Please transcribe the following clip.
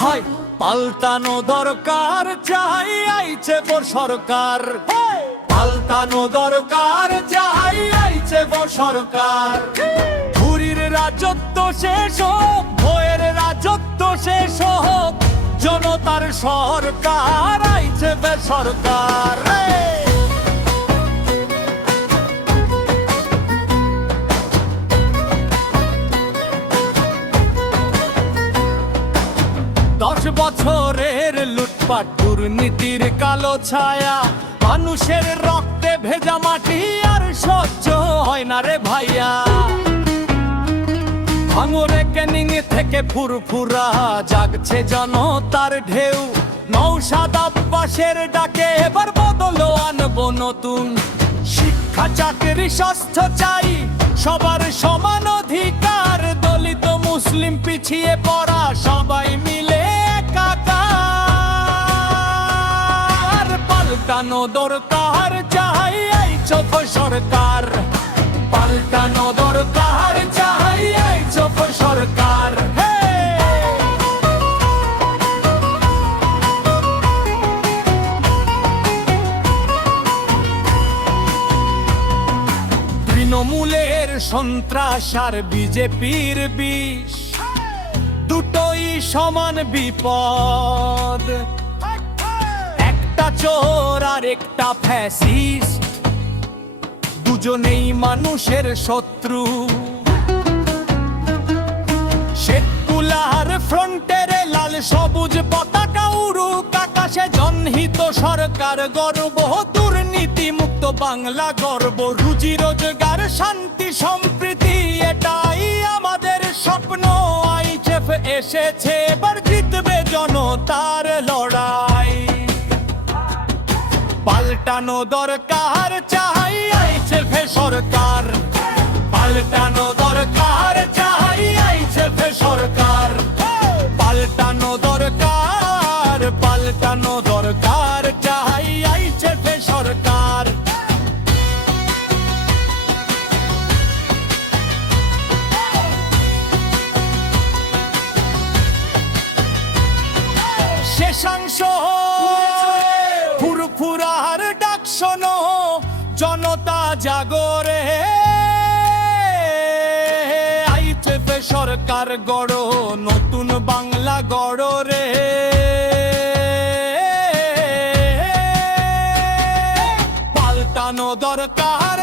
High পাল্টানো দরকার, চাই আইছে বড় সরকার। পাল্টানো দরকার, চাই আইছে বড় সরকার। ঘুরির রাজত্ব শেষ হোক, ভয়ের রাজত্ব শেষ হোক, জনতার সরকার আইছে বেসরকার। দশ বছরের লুটপাট দুর্নীতির কালো ছায়া, মানুষের রক্তে ভেজা মাটি আর সহ্য হয় না রে ভাইয়া। ভাঙরে ক্যানিং থেকে ফুরফুরা জাগছে জনতার ঢেউ, নৌশাদ আব্বাসের ডাকে এবার বদল আনবো নতুন। শিক্ষা চাকরি স্বাস্থ্য চাই, সবার সমান অধিকার, দলিত মুসলিম পিছিয়ে পড়া সবাই মিলে একাকার। পাল্টানো দরকার, চাই আইছো সরকার। পাল্টানো দরকার, চাই আইছো সরকার। তৃণমূলের সন্ত্রাস আর বিজেপির বিষ, দুটোই সমান বিপদ। একটা চোর আর একটা ফ্যাসিস্ট, দুজনেই মানুষের শত্রু। সেকুলার ফ্রন্টের লাল সবুজ পতাকা উড়ুক আকাশে, জনহিত সরকার গর্ব, দুর্নীতি মুক্ত বাংলা গর্ব। রুজি রোজগার শান্তি সম্প্রীতি এটাই আমাদের স্বপ্ন। আইচেফ এসেছে, এবার জিতবে জনতার লড়াই। পাল্টানো দরকার, চাই আইচেফ সরকার। পাল্টানো দরকার, চাই আইচেফ সরকার। পাল্টানো দরকার, পাল্টানো দরকার, চাই আইচেফ সরকার। শেষাংশ ফুরফুরার ডাক শোনো, জনতা জাগরে। আইচেফ সরকার গড়ো, নতুন বাংলা গড়ো রে। পাল্টানো দরকার।